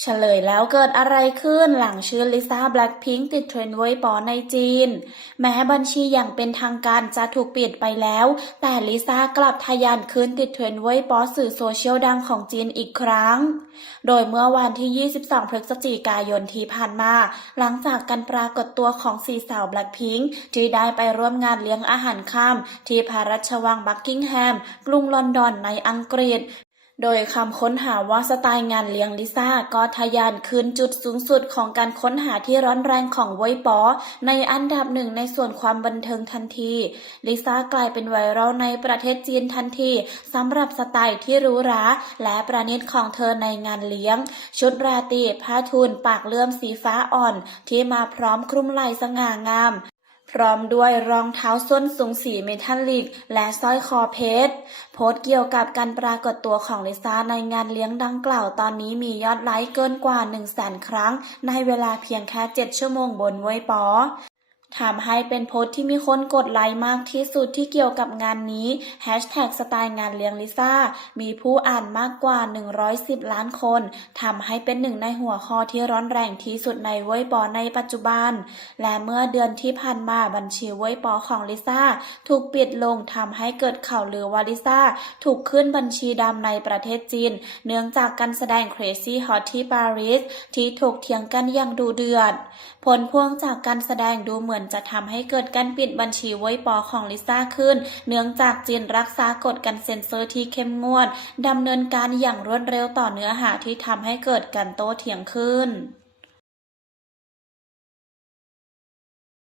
เฉลยแล้วเกิดอะไรขึ้นหลังชื่อลิซ่าแบล็คพิงค์ติดเทรนด์เว้ยปอในจีน แม้บัญชีอย่างเป็นทางการจะถูกปิดไปแล้ว แต่ลิซ่ากลับทะยานขึ้นติดเทรนด์เว้ยปอสื่อโซเชียลดังของจีนอีกครั้ง โดยเมื่อวันที่ 22 พฤศจิกายนที่ผ่านมา หลังจากการปรากฏตัวของสี่สาวแบล็คพิงค์ที่ได้ไปร่วมงานเลี้ยงอาหารค่ำที่พระราชวังบักกิงแฮม กรุงลอนดอนในอังกฤษ โดยคำค้นหาว่าสไตล์งานเลี้ยงลิซ่าก็ทะยานขึ้นจุดสูงสุดของการค้นหาที่ร้อนแรงของเวยป๋อในอันดับหนึ่งในส่วนความบันเทิงทันทีลิซ่ากลายเป็นไวรัลในประเทศจีนทันทีสำหรับสไตล์ที่หรูหรา และประณีตของเธอในงานเลี้ยง ชุดราตรีผ้าทูลปากเลื่อมสีฟ้าอ่อน ที่มาพร้อมคลุมไหล่สง่างาม พร้อมด้วยรองเท้าส้นสูงสีเมทัลลิก และสร้อยคอเพชร โพสต์เกี่ยวกับการปรากฏตัวของลิซ่าในงานเลี้ยงดังกล่าวตอนนี้มียอดไลค์เกินกว่า 1 0 0 0 0แสนครั้ง ในเวลาเพียงแค่ 7 ชั่วโมงบนเวยปอ ทำให้เป็นโพสต์ที่มีคนกดไลค์มากที่สุดที่เกี่ยวกับงานนี้แฮชแท็กสไตล์งานเลี้ยงลิซ่า มีผู้อ่านมากกว่า 110 ล้านคนทำให้เป็นหนึ่งในหัวข้อที่ร้อนแรงที่สุดในเวยปอในปัจจุบัน และเมื่อเดือนที่ผ่านมาบัญชีเวยปอของลิซ่า ถูกปิดลงทำให้เกิดข่าวลือว่าลิซ่า ถูกขึ้นบัญชีดำในประเทศจีน เนื่องจากการแสดง Crazy Hot ที่ปารีสที่ถกเถียงกันอย่างดูเดือด ผลพวงจากการแสดงดูเหมือนจะทำให้เกิดการปิดบัญชีไว้ปอของลิซ่าขึ้น เนื่องจากจีนรักษากฎการเซ็นเซอร์ที่เข้มงวดดำเนินการอย่างรวดเร็วต่อเนื้อหาที่ทำให้เกิดการโต้เถียงขึ้น